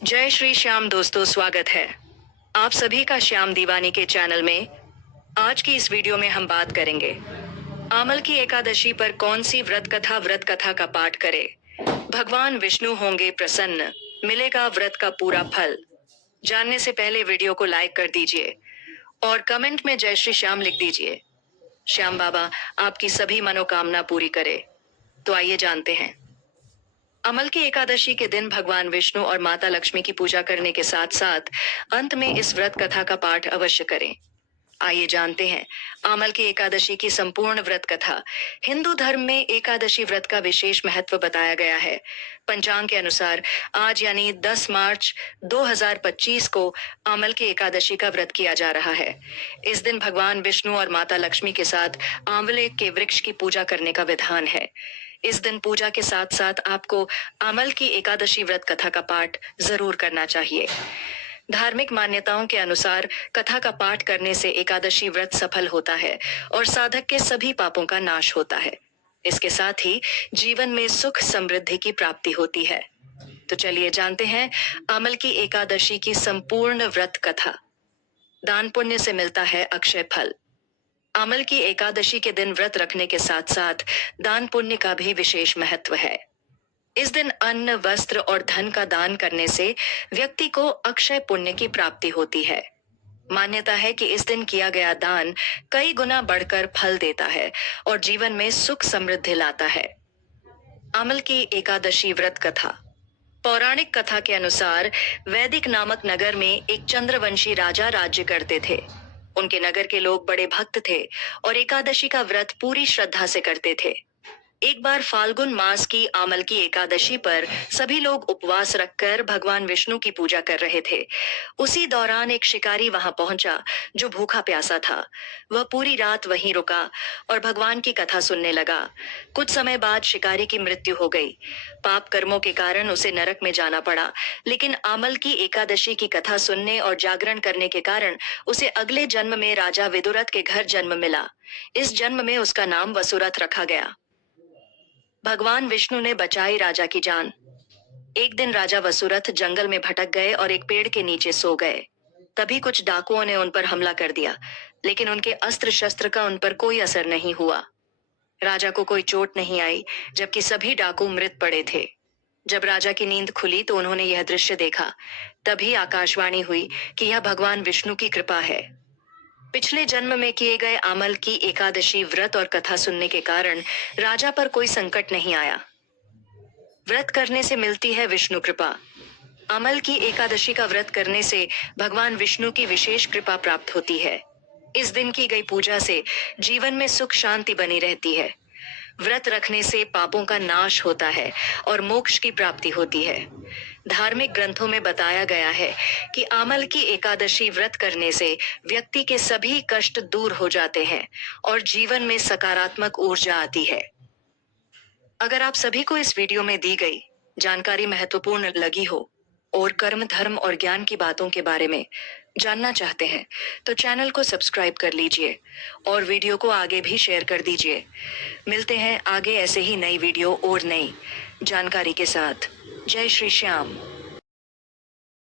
जय श्री श्याम दोस्तों, स्वागत है आप सभी का श्याम दीवानी के चैनल में। आज की इस वीडियो में हम बात करेंगे आमल की एकादशी पर कौन सी व्रत कथा का पाठ करें, भगवान विष्णु होंगे प्रसन्न, मिलेगा व्रत का पूरा फल। जानने से पहले वीडियो को लाइक कर दीजिए और कमेंट में जय श्री श्याम लिख दीजिए। श्याम बाबा आपकी सभी मनोकामना पूरी करे। तो आइए जानते हैं। अमल की एकादशी के दिन भगवान विष्णु और माता लक्ष्मी की पूजा करने के साथ साथ अंत में इस व्रत कथा का पाठ अवश्य करें। आइए जानते हैं आमल की एकादशी की संपूर्ण व्रत कथा। हिंदू धर्म में एकादशी व्रत का विशेष महत्व बताया गया है। पंचांग के अनुसार आज यानी 10 मार्च 2025 को आमल की एकादशी का व्रत किया जा रहा है। इस दिन भगवान विष्णु और माता लक्ष्मी के साथ आंवले के वृक्ष की पूजा करने का विधान है। इस दिन पूजा के साथ साथ आपको आमल की एकादशी व्रत कथा का पाठ जरूर करना चाहिए। धार्मिक मान्यताओं के अनुसार कथा का पाठ करने से एकादशी व्रत सफल होता है और साधक के सभी पापों का नाश होता है। इसके साथ ही जीवन में सुख समृद्धि की प्राप्ति होती है। तो चलिए जानते हैं आमल की एकादशी की संपूर्ण व्रत कथा। दान पुण्य से मिलता है अक्षय फल। आमल की एकादशी के दिन व्रत रखने के साथ साथ दान पुण्य का भी विशेष महत्व है। इस दिन अन्न, वस्त्र और धन का दान करने से व्यक्ति को अक्षय पुण्य की प्राप्ति होती है। मान्यता है कि इस दिन किया गया दान कई गुना बढ़कर फल देता है और जीवन में सुख समृद्धि लाता है। आमल की एकादशी व्रत कथा। पौराणिक कथा के अनुसार वैदिक नामक नगर में एक चंद्रवंशी राजा राज्य करते थे। उनके नगर के लोग बड़े भक्त थे और एकादशी का व्रत पूरी श्रद्धा से करते थे। एक बार फाल्गुन मास की आमल की एकादशी पर सभी लोग उपवास रखकर भगवान विष्णु की पूजा कर रहे थे। उसी दौरान एक शिकारी वहां पहुंचा जो भूखा प्यासा था। वह पूरी रात वहीं रुका और भगवान की कथा सुनने लगा। कुछ समय बाद शिकारी की मृत्यु हो गई। पाप कर्मों के कारण उसे नरक में जाना पड़ा, लेकिन आमल की एकादशी की कथा सुनने और जागरण करने के कारण उसे अगले जन्म में राजा विदुरथ के घर जन्म मिला। इस जन्म में उसका नाम वसुरथ रखा गया। भगवान विष्णु ने बचाई राजा की जान। एक दिन राजा वसुरथ जंगल में भटक गए और एक पेड़ के नीचे सो गए। तभी कुछ डाकुओं ने उन पर हमला कर दिया, लेकिन उनके अस्त्र शस्त्र का उन पर कोई असर नहीं हुआ। राजा को कोई चोट नहीं आई, जबकि सभी डाकू मृत पड़े थे। जब राजा की नींद खुली तो उन्होंने यह दृश्य देखा। तभी आकाशवाणी हुई कि यह भगवान विष्णु की कृपा है। पिछले जन्म में किए गए आमल की एकादशी व्रत और कथा सुनने के कारण राजा पर कोई संकट नहीं आया। व्रत करने से मिलती है विष्णु कृपा। आमल की एकादशी का व्रत करने से भगवान विष्णु की विशेष कृपा प्राप्त होती है। इस दिन की गई पूजा से जीवन में सुख शांति बनी रहती है। व्रत रखने से पापों का नाश होता है और मोक्ष की प्राप्ति होती है। धार्मिक ग्रंथों में बताया गया है कि आमल की एकादशी व्रत करने से व्यक्ति के सभी कष्ट दूर हो जाते हैं और जीवन में सकारात्मक ऊर्जा आती है। अगर आप सभी को इस वीडियो में दी गई जानकारी महत्वपूर्ण लगी हो और कर्म, धर्म और ज्ञान की बातों के बारे में जानना चाहते हैं तो चैनल को सब्सक्राइब कर लीजिए और वीडियो को आगे भी शेयर कर दीजिए। मिलते हैं आगे ऐसे ही नई वीडियो और नई जानकारी के साथ। जय श्री श्याम।